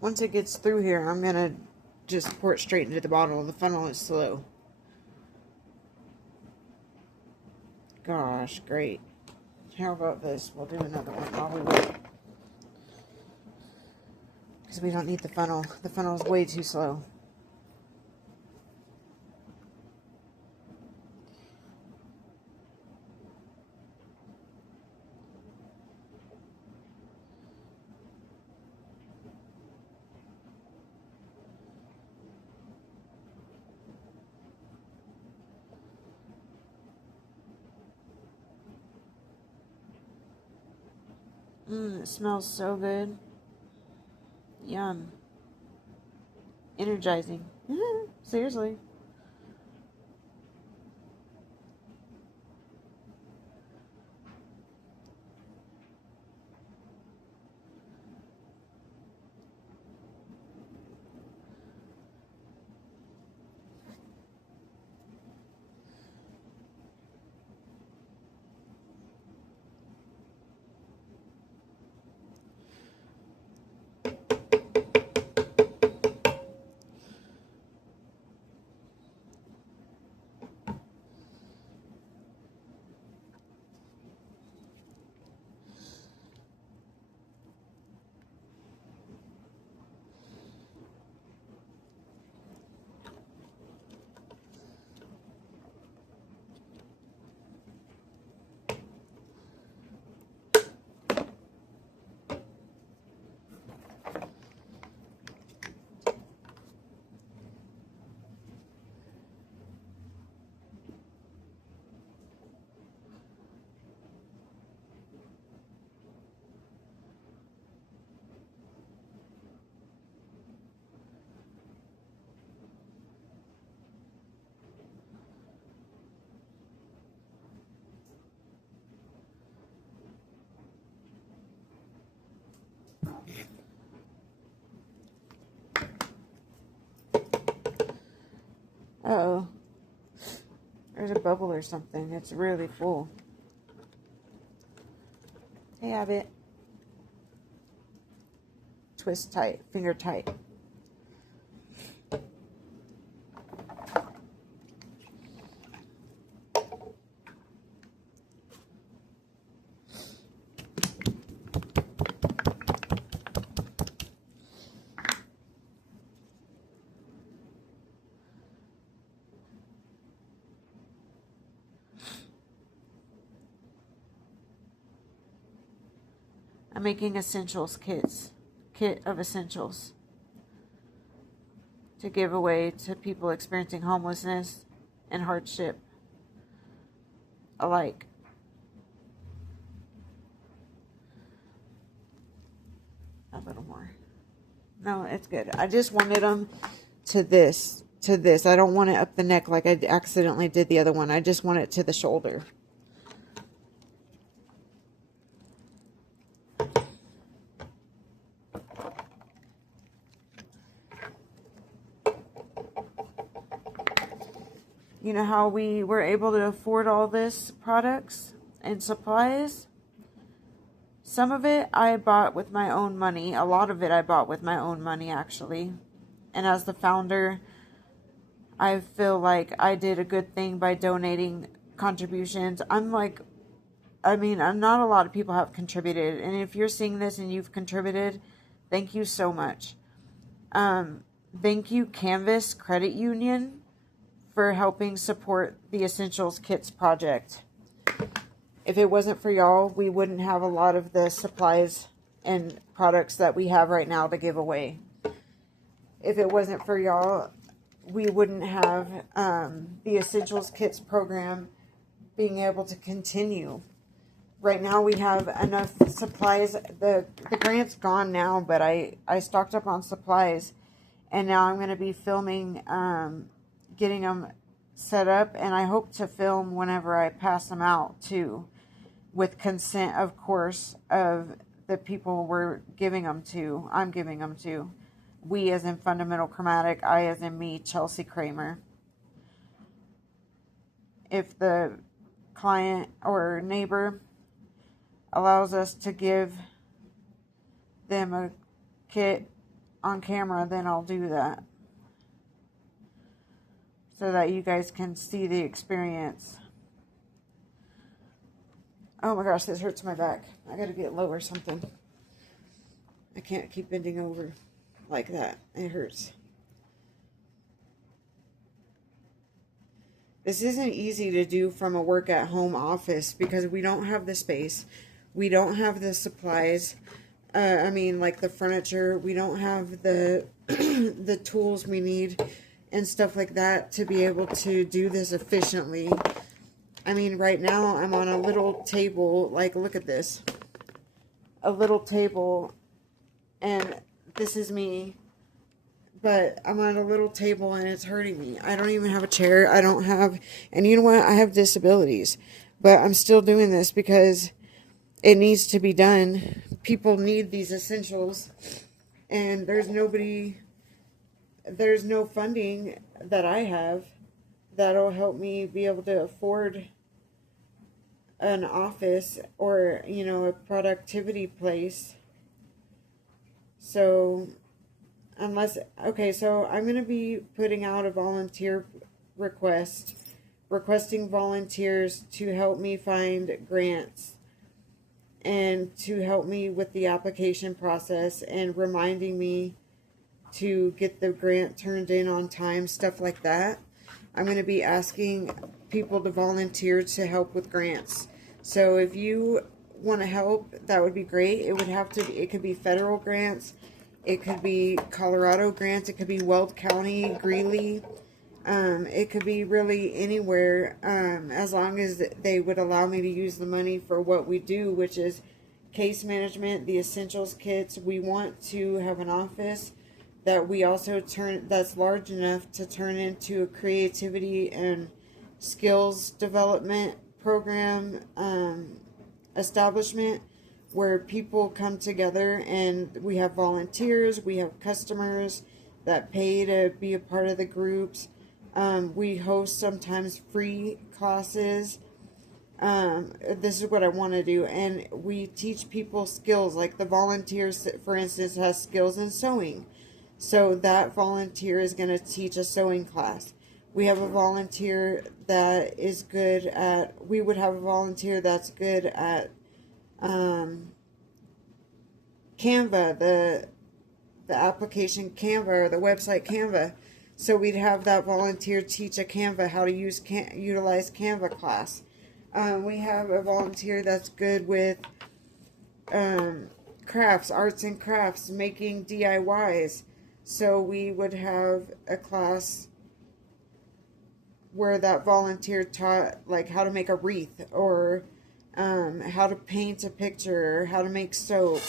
Once it gets through here, I'm going to just pour it straight into the bottle. The funnel is slow. Gosh, great. How about this? We'll do another one while we wait. Because we don't need the funnel. The funnel is way too slow. It smells so good. Yum. Energizing. Seriously. Uh-oh. There's a bubble or something. It's really full. Hey, Abbott. Twist tight. Finger tight. I'm making essentials kit of essentials to give away to people experiencing homelessness and hardship alike. A little more. No, it's good. I just wanted them to this. I don't want it up the neck like I accidentally did the other one. I just want it to the shoulder. You know how we were able to afford all this products and supplies? Some of it I bought with my own money. A lot of it I bought with my own money, actually. And as the founder, I feel like I did a good thing by donating contributions. Not a lot of people have contributed. And if you're seeing this and you've contributed, thank you so much. Thank you, Canvas Credit Union, for helping support the Essentials Kits project. If it wasn't for y'all, we wouldn't have a lot of the supplies and products that we have right now to give away. If it wasn't for y'all, we wouldn't have the Essentials Kits program being able to continue. Right now we have enough supplies. The grant's gone now, but I stocked up on supplies, and now I'm going to be filming getting them set up, and I hope to film whenever I pass them out too, with consent, of course, of the people we're giving them to. I'm giving them to. We as in Fundamental Chromatic, I as in me, Chelsea Cramer. If the client or neighbor allows us to give them a kit on camera, then I'll do that. So that you guys can see the experience. Oh my gosh, this hurts my back. I gotta get low or something. I can't keep bending over like that. It hurts. This isn't easy to do from a work at home office because we don't have the space. We don't have the supplies. Like the furniture. We don't have the the tools we need and stuff like that to be able to do this efficiently. I mean, right now I'm on a little table. Like, look at this. A little table. And this is me. But I'm on a little table and it's hurting me. I don't even have a chair. I don't have... And you know what? I have disabilities. But I'm still doing this because it needs to be done. People need these essentials. And there's no funding that I have that'll help me be able to afford an office or, a productivity place. So, so I'm going to be putting out a volunteer request, requesting volunteers to help me find grants and to help me with the application process and reminding me to get the grant turned in on time, stuff like that. I'm going to be asking people to volunteer to help with grants. So if you want to help, that would be great. It could be federal grants. It could be Colorado grants. It could be Weld County, Greeley. It could be really anywhere, as long as they would allow me to use the money for what we do, which is case management, the essentials kits. We want to have an office that we also that's large enough to turn into a creativity and skills development program establishment where people come together and we have volunteers, we have customers that pay to be a part of the groups. We host sometimes free classes. This is what I want to do. And we teach people skills, like the volunteers, for instance, has skills in sewing. So that volunteer is going to teach a sewing class. We have a volunteer that is good at, we would have a volunteer that's good at Canva, the application Canva, or the website Canva. So we'd have that volunteer teach a Canva, how to utilize Canva class. We have a volunteer that's good with crafts, arts and crafts, making DIYs. So we would have a class where that volunteer taught like how to make a wreath, or how to paint a picture, or how to make soap.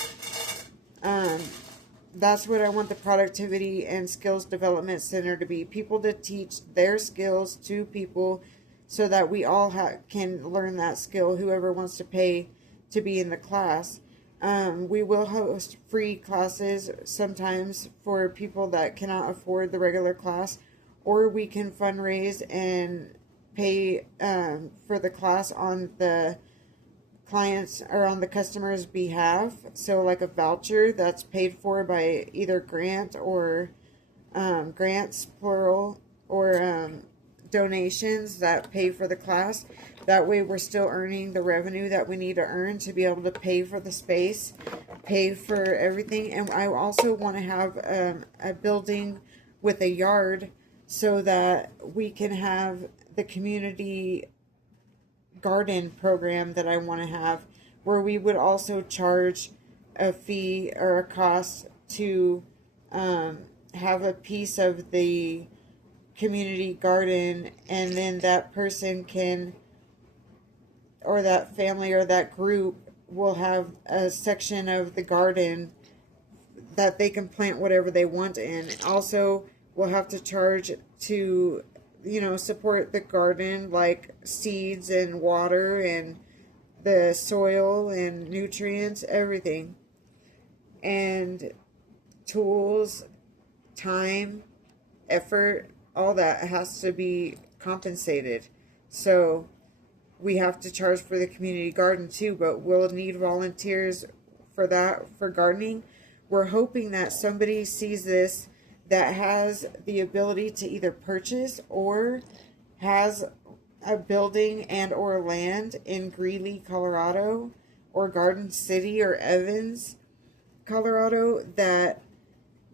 That's what I want the Productivity and Skills Development Center to be. People to teach their skills to people so that we all can learn that skill, whoever wants to pay to be in the class. We will host free classes sometimes for people that cannot afford the regular class, or we can fundraise and pay for the class on the clients or on the customer's behalf. So like a voucher that's paid for by either grant or grants, plural, or donations that pay for the class. That way we're still earning the revenue that we need to earn to be able to pay for the space, pay for everything. And I also want to have a building with a yard so that we can have the community garden program that I want to have, where we would also charge a fee or a cost to have a piece of the community garden, and then that person can, or that family or that group will have a section of the garden that they can plant whatever they want in. Also, we'll have to charge to, support the garden, like seeds and water and the soil and nutrients, everything. And tools, time, effort, all that has to be compensated. So we have to charge for the community garden too, but we'll need volunteers for that, for gardening. we're hoping that somebody sees this that has the ability to either purchase or has a building and or land in Greeley, Colorado, or Garden City or Evans, Colorado, that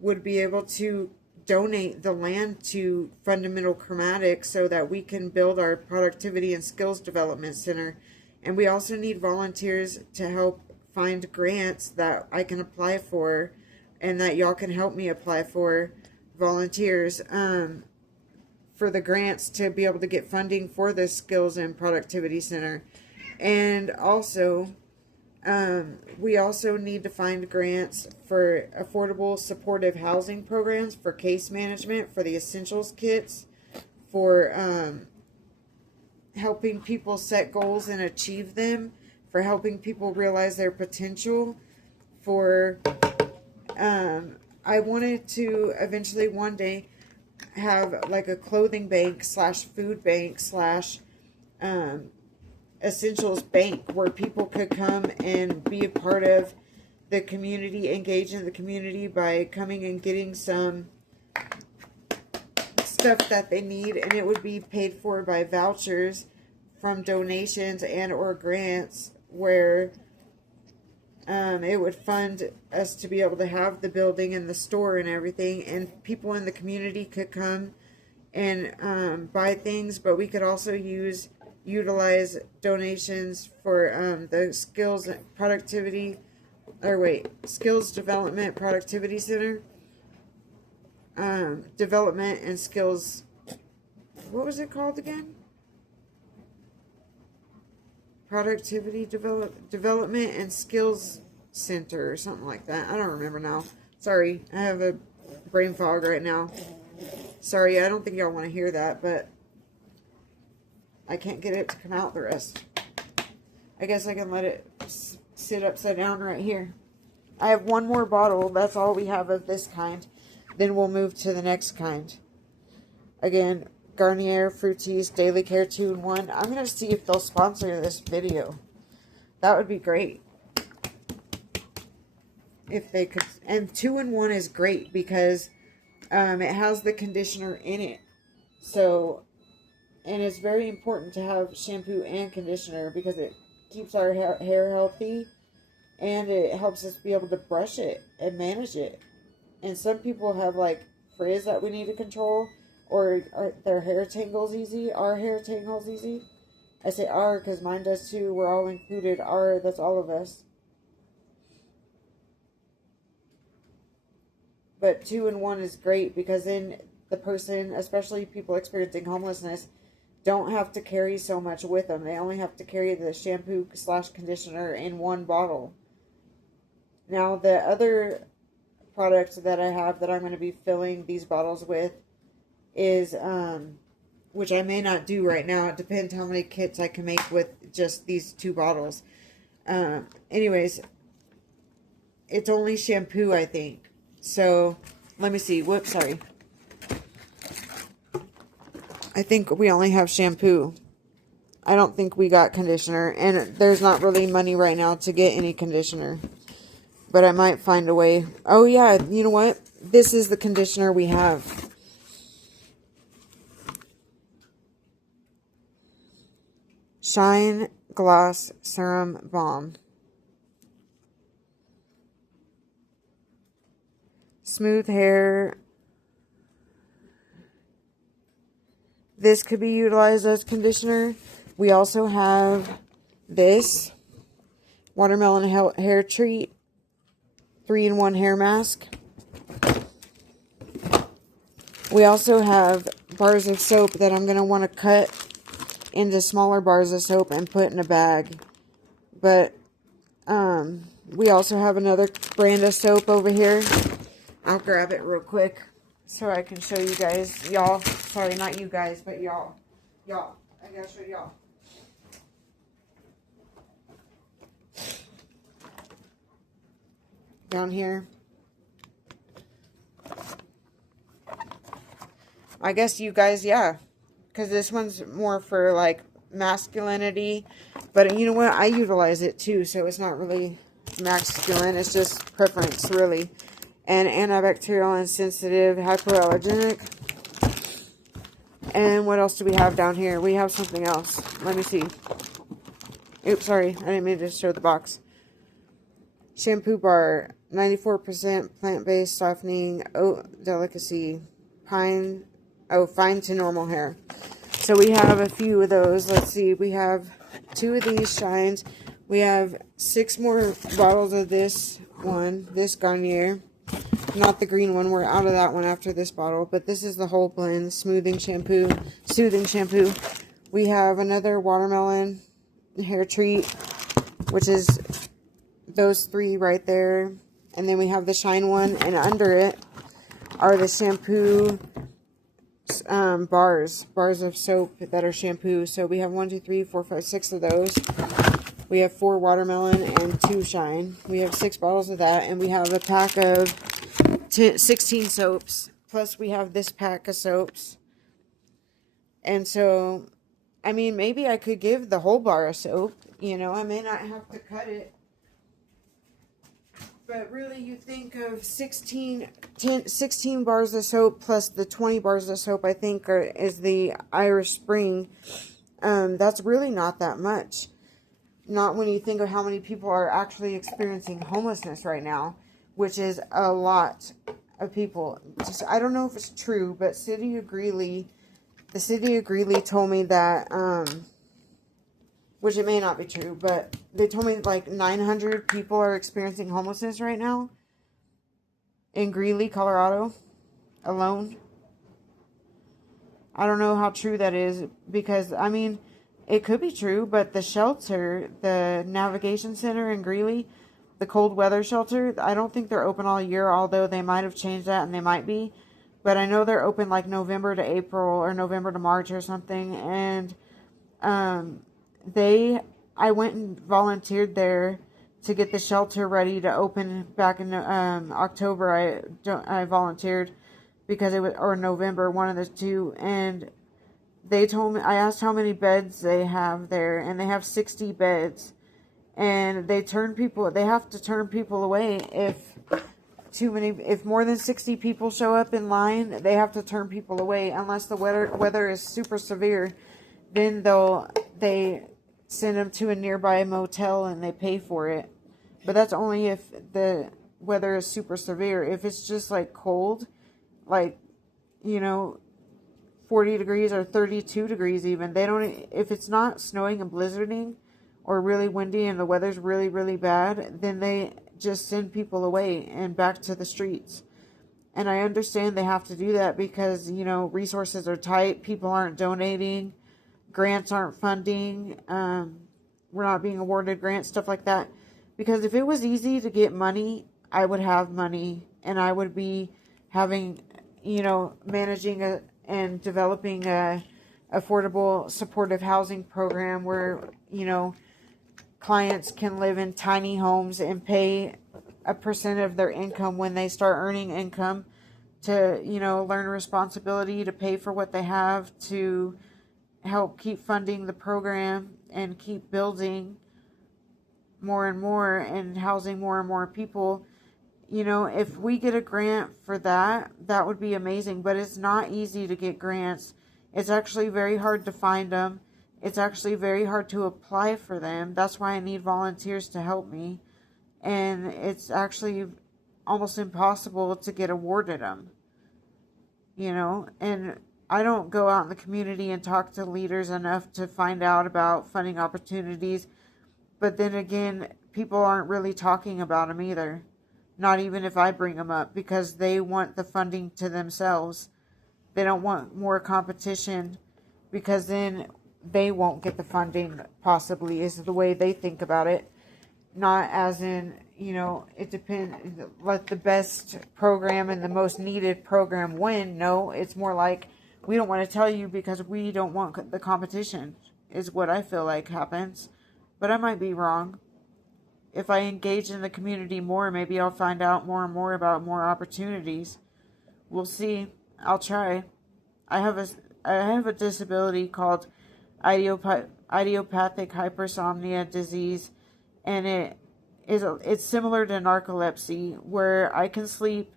would be able to donate the land to Fundamental Chromatics so that we can build our productivity and skills development center. And we also need volunteers to help find grants that I can apply for, and that y'all can help me apply for, volunteers, for the grants to be able to get funding for the skills and productivity center. And also, we also need to find grants for affordable supportive housing programs, for case management, for the essentials kits, for helping people set goals and achieve them, for helping people realize their potential, for I wanted to eventually one day have like a clothing bank slash food bank slash essentials bank where people could come and be a part of the community, engage in the community by coming and getting some stuff that they need, and it would be paid for by vouchers from donations and or grants, where it would fund us to be able to have the building and the store and everything, and people in the community could come and buy things, but we could also utilize donations for the skills development productivity center, development and skills, what was it called again? Productivity development and skills center or something like that. I don't remember now. Sorry, I have a brain fog right now. Sorry, I don't think y'all want to hear that, but I can't get it to come out the rest. I guess I can let it sit upside down right here. I have one more bottle. That's all we have of this kind. Then we'll move to the next kind. Again, Garnier Fructis Daily Care 2-in-1. I'm going to see if they'll sponsor this video. That would be great. If they could. And 2-in-1 is great because it has the conditioner in it. So, and it's very important to have shampoo and conditioner because it keeps our hair healthy, and it helps us be able to brush it and manage it. And some people have like frizz that we need to control, or their hair tangles easy. Our hair tangles easy. I say our because mine does too. We're all included. Our, that's all of us. But 2-in-1 is great because then the person, especially people experiencing homelessness, don't have to carry so much with them. They only have to carry the shampoo / conditioner in one bottle. Now, the other product that I have that I'm going to be filling these bottles with is, which I may not do right now. It depends how many kits I can make with just these 2 bottles. Anyways, it's only shampoo, I think. So, let me see. Whoops, sorry. I think we only have shampoo. I don't think we got conditioner. And there's not really money right now to get any conditioner. But I might find a way. Oh, yeah. You know what? This is the conditioner we have. Shine Gloss Serum Balm. Smooth hair. This could be utilized as conditioner. We also have this Watermelon Hair Treat 3-in-1 hair mask. We also have bars of soap that I'm going to want to cut into smaller bars of soap and put in a bag. But we also have another brand of soap over here. I'll grab it real quick so I can show you guys. Y'all. Sorry, not you guys, but y'all. Y'all. I gotta show y'all. Down here. I guess you guys, yeah. Because this one's more for, like, masculinity. But you know what? I utilize it, too. So it's not really masculine. It's just preference, really. And antibacterial and sensitive, hypoallergenic. And what else do we have down here? We have something else. Let me see. Oops, sorry. I didn't mean to show the box. Shampoo bar. 94% plant-based, softening, oat delicacy, fine to normal hair. So we have a few of those. Let's see. We have 2 of these shines. We have 6 more bottles of this one, this Garnier. Not the green one. We're out of that one after this bottle. But this is the whole blend. Soothing shampoo. We have another watermelon hair treat, which is those 3 right there. And then we have the shine one. And under it are the shampoo bars of soap that are shampoo. So we have 1, 2, 3, 4, 5, 6 of those. We have 4 watermelon and 2 shine. We have 6 bottles of that, and we have a pack of 16 soaps. Plus we have this pack of soaps. And so, I mean, maybe I could give the whole bar of soap. You know, I may not have to cut it. But really, you think of 16 bars of soap plus the 20 bars of soap, I think, is the Irish Spring. That's really not that much. Not when you think of how many people are actually experiencing homelessness right now, which is a lot of people. Just, I don't know if it's true, but the city of Greeley told me that, which it may not be true, but they told me like 900 people are experiencing homelessness right now in Greeley, Colorado, alone. I don't know how true that is because, I mean, it could be true, but the shelter, the Navigation Center in Greeley, the cold weather shelter, I don't think they're open all year, although they might have changed that and they might be. But I know they're open like November to April or November to March or something. And I went and volunteered there to get the shelter ready to open back in October. I volunteered because it was, or November, one of the two, and they told me, I asked how many beds they have there, and they have 60 beds, and they have to turn people away if more than 60 people show up in line. They have to turn people away unless the weather is super severe. Then they send them to a nearby motel and they pay for it. But that's only if the weather is super severe. If it's just like cold, like, 40 degrees or 32 degrees even, if it's not snowing and blizzarding or really windy and the weather's really, really bad, then they just send people away and back to the streets. And I understand they have to do that because, resources are tight, people aren't donating, grants aren't funding, we're not being awarded grants, stuff like that. Because if it was easy to get money, I would have money and I would be having, managing and developing a affordable supportive housing program where, clients can live in tiny homes and pay a percent of their income when they start earning income to, learn responsibility, to pay for what they have, to help keep funding the program and keep building more and more and housing more and more people. If we get a grant for that, that would be amazing. But it's not easy to get grants. It's actually very hard to find them. It's actually very hard to apply for them. That's why I need volunteers to help me. And it's actually almost impossible to get awarded them. And I don't go out in the community and talk to leaders enough to find out about funding opportunities. But then again, people aren't really talking about them either. Not even if I bring them up, because they want the funding to themselves. They don't want more competition because then they won't get the funding, possibly, is the way they think about it. Not as in, it depends, let the best program and the most needed program win. No, it's more like, we don't want to tell you because we don't want the competition, is what I feel like happens. But I might be wrong. If I engage in the community more, maybe I'll find out more and more about more opportunities. We'll see. I'll try. I have a disability called idiopathic hypersomnia disease, and it's similar to narcolepsy, where I can sleep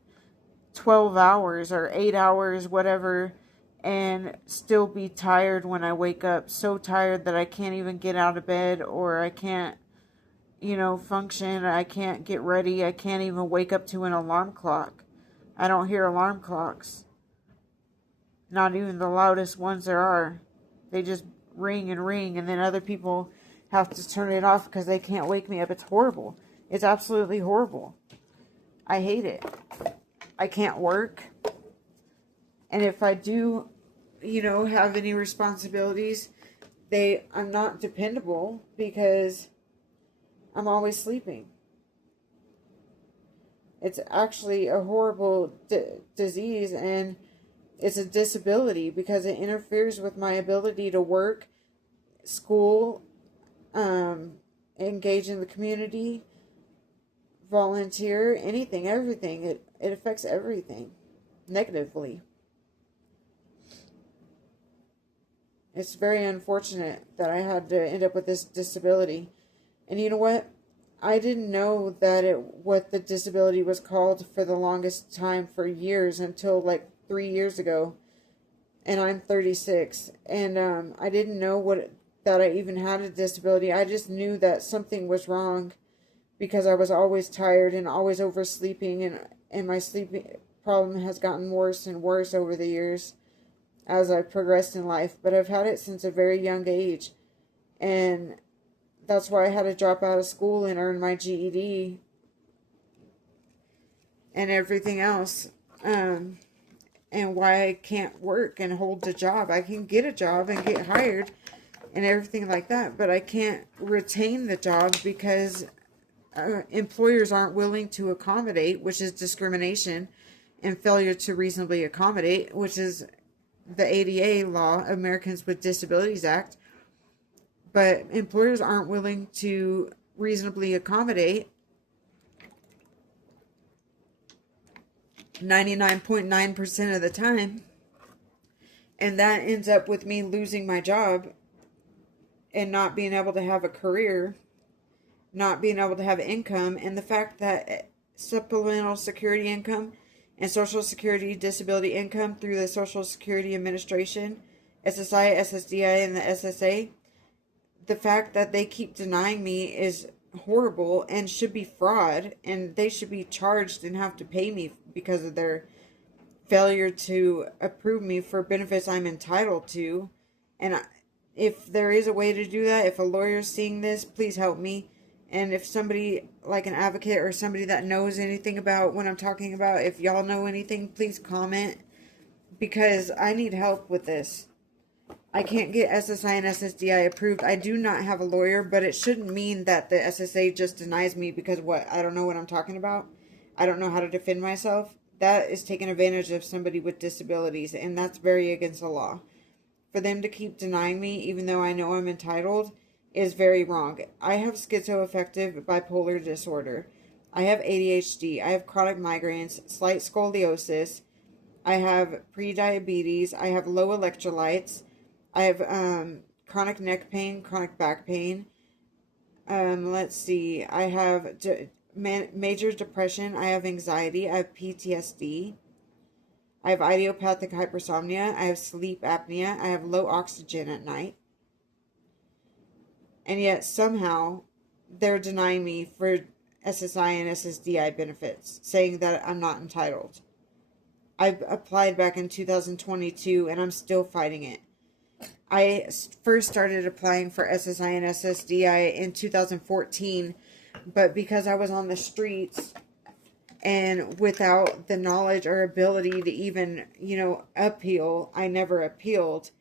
12 hours or 8 hours, whatever, and still be tired when I wake up. So tired that I can't even get out of bed, or I can't, function. I can't get ready. I can't even wake up to an alarm clock. I don't hear alarm clocks. Not even the loudest ones there are. They just ring and ring, and then other people have to turn it off because they can't wake me up. It's horrible. It's absolutely horrible. I hate it. I can't work. And if I do, have any responsibilities, I'm not dependable because I'm always sleeping. It's actually a horrible disease, and it's a disability because it interferes with my ability to work, school, engage in the community, volunteer, anything, everything. It affects everything negatively. It's very unfortunate that I had to end up with this disability. And you know what? I didn't know what the disability was called for the longest time, for years, until like 3 years ago. And I'm 36. And I didn't know that I even had a disability. I just knew that something was wrong because I was always tired and always oversleeping. And my sleeping problem has gotten worse and worse over the years as I've progressed in life. But I've had it since a very young age. And that's why I had to drop out of school and earn my GED and everything else. And why I can't work and hold a job. I can get a job and get hired and everything like that, but I can't retain the job because employers aren't willing to accommodate, which is discrimination and failure to reasonably accommodate, which is the ADA law, Americans with Disabilities Act. But employers aren't willing to reasonably accommodate 99.9% of the time. And that ends up with me losing my job and not being able to have a career, not being able to have income. And the fact that supplemental security income and Social Security disability income through the Social Security Administration, SSI, SSDI, and the SSA, the fact that they keep denying me is horrible and should be fraud, and they should be charged and have to pay me because of their failure to approve me for benefits I'm entitled to. And if there is a way to do that, if a lawyer's seeing this, please help me. And if somebody like an advocate or somebody that knows anything about what I'm talking about, if y'all know anything, please comment, because I need help with this. I can't get SSI and SSDI approved. I do not have a lawyer, but it shouldn't mean that the SSA just denies me because I don't know what I'm talking about. I don't know how to defend myself. That is taking advantage of somebody with disabilities, and that's very against the law. For them to keep denying me, even though I know I'm entitled, is very wrong. I have schizoaffective bipolar disorder. I have ADHD. I have chronic migraines, slight scoliosis. I have prediabetes. I have low electrolytes. I have chronic neck pain, chronic back pain. Let's see. I have major depression. I have anxiety. I have PTSD. I have idiopathic hypersomnia. I have sleep apnea. I have low oxygen at night. And yet somehow they're denying me for SSI and SSDI benefits, saying that I'm not entitled. I applied back in 2022 and I'm still fighting it. I first started applying for SSI and SSDI in 2014, but because I was on the streets and without the knowledge or ability to even, appeal, I never appealed.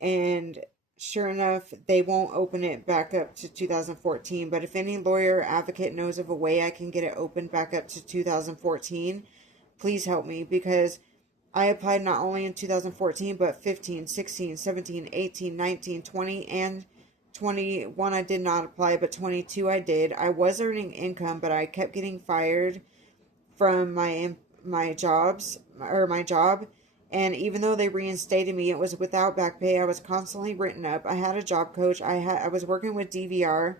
And sure enough, they won't open it back up to 2014. But if any lawyer or advocate knows of a way I can get it opened back up to 2014, please help me, because I applied not only in 2014, but 15, 16, 17, 18, 19, 20, and 21 I did not apply, but 22 I did. I was earning income, but I kept getting fired from my job. And even though they reinstated me, it was without back pay. I was constantly written up. I had a job coach. I was working with DVR,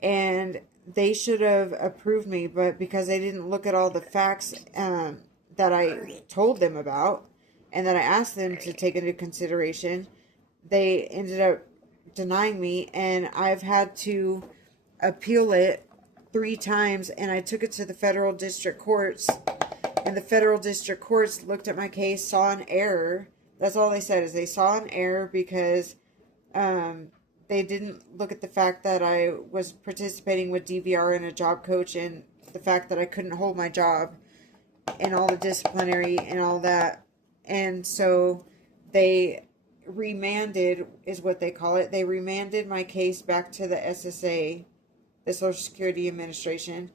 and they should have approved me, but because they didn't look at all the facts that I told them about and that I asked them to take into consideration, they ended up denying me, and I've had to appeal it 3 times, and I took it to the federal district courts, and the federal district courts looked at my case, saw an error. That's all they said, is they saw an error because they didn't look at the fact that I was participating with DVR and a job coach, and the fact that I couldn't hold my job and all the disciplinary and all that. And so they remanded, is what they call it. They remanded my case back to the SSA, the Social Security Administration.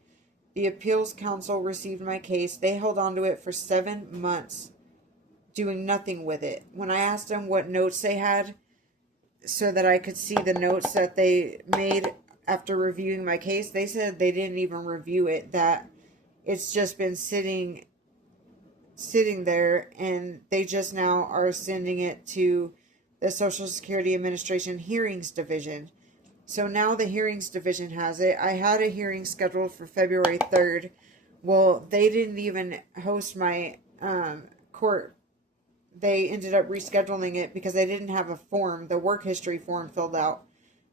The Appeals Council received my case. They held on to it for 7 months, doing nothing with it. When I asked them what notes they had, so that I could see the notes that they made after reviewing my case, they said they didn't even review it, that it's just been sitting there, and they just now are sending it to the Social Security Administration Hearings Division. So now the Hearings Division has it. I had a hearing scheduled for February 3rd. Well, they didn't even host my court. They ended up rescheduling it because they didn't have a form, the work history form, filled out.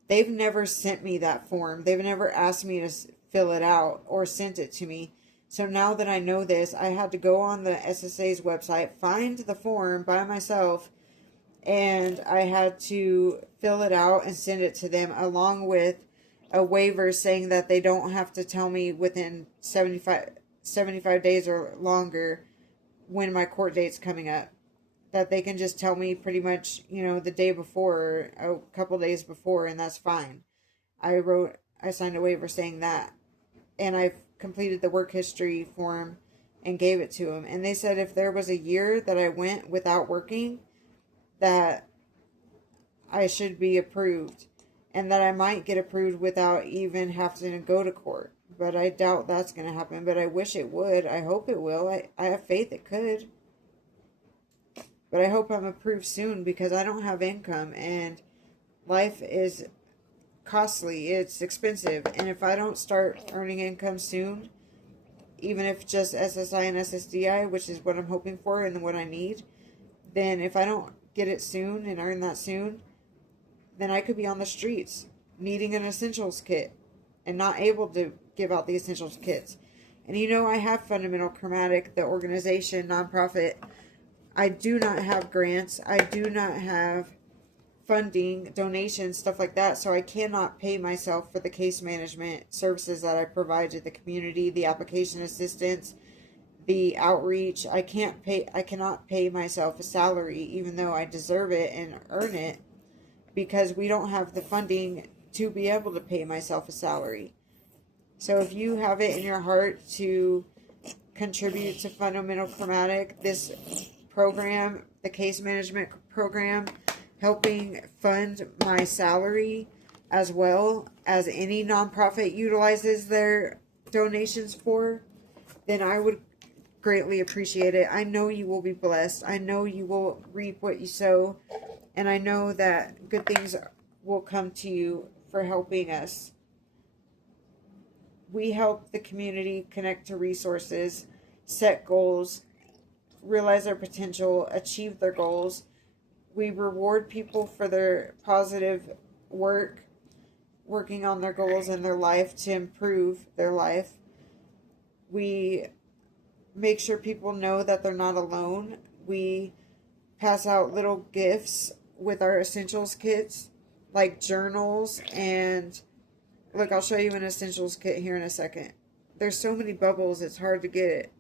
They've never sent me that form. They've never asked me to fill it out or sent it to me. So now that I know this, I had to go on the SSA's website, find the form by myself, and I had to fill it out and send it to them, along with a waiver saying that they don't have to tell me within 75 days or longer when my court date's coming up. That they can just tell me pretty much, the day before, or a couple days before, and that's fine. I signed a waiver saying that, and I've completed the work history form and gave it to them. And they said if there was a year that I went without working, that I should be approved, and that I might get approved without even having to go to court. But I doubt that's going to happen, but I wish it would. I hope it will. I have faith it could. But I hope I'm approved soon, because I don't have income, and life is costly. It's expensive. And if I don't start earning income soon, even if just SSI and SSDI, which is what I'm hoping for and what I need, then if I don't get it soon and earn that soon, then I could be on the streets needing an essentials kit and not able to give out the essentials kits. And I have Fundamental Chromatic, the organization, nonprofit. I do not have grants. I do not have funding, donations, stuff like that. So I cannot pay myself for the case management services that I provide to the community, the application assistance, the outreach. I cannot pay myself a salary, even though I deserve it and earn it, because we don't have the funding to be able to pay myself a salary. So if you have it in your heart to contribute to Fundamental Chromatic, this program, the case management program, helping fund my salary, as well as any nonprofit utilizes their donations for, then I would greatly appreciate it. I know you will be blessed. I know you will reap what you sow, and I know that good things will come to you for helping us. We help the community connect to resources, set goals, realize their potential, achieve their goals. We reward people for their positive work, working on their goals in their life to improve their life. We make sure people know that they're not alone. We pass out little gifts with our essentials kits, like journals, and look, I'll show you an essentials kit here in a second. There's so many bubbles, it's hard to get it.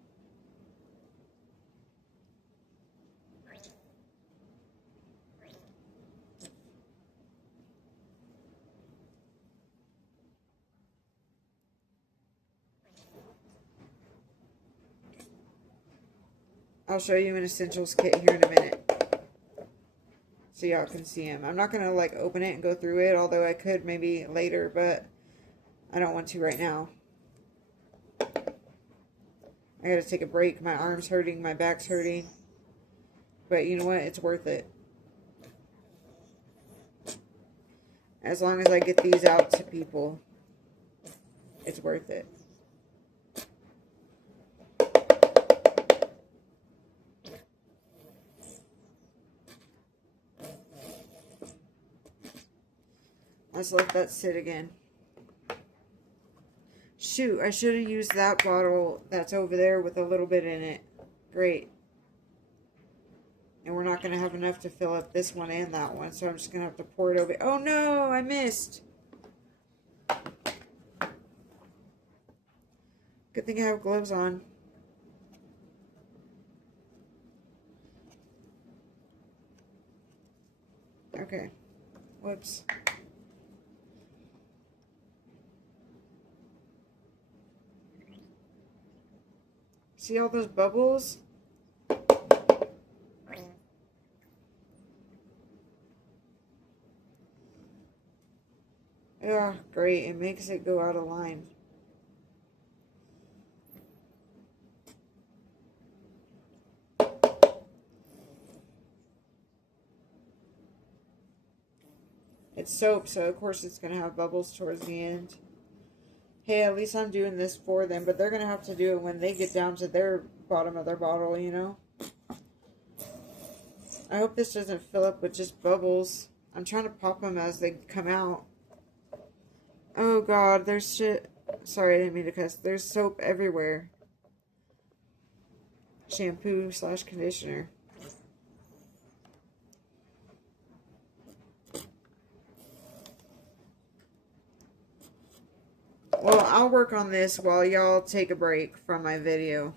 I'll show you an essentials kit here in a minute, so y'all can see them. I'm not going to open it and go through it, although I could maybe later, but I don't want to right now. I got to take a break. My arm's hurting, my back's hurting, but you know what? It's worth it. As long as I get these out to people. it's worth it. Let's let that sit again. Shoot, I should have used that bottle that's over there with a little bit in it. Great. And we're not going to have enough to fill up this one and that one, so I'm just going to have to pour it over. Oh no, I missed. Good thing I have gloves on. Okay. Whoops. See all those bubbles? Yeah, great. It makes it go out of line. It's soap, so of course it's going to have bubbles towards the end. Hey, at least I'm doing this for them, but they're going to have to do it when they get down to their bottom of their bottle, you know? I hope this doesn't fill up with just bubbles. I'm trying to pop them as they come out. Oh God, there's shit. Sorry, I didn't mean to cuss. There's soap everywhere. Shampoo / conditioner. Well, I'll work on this while y'all take a break from my video.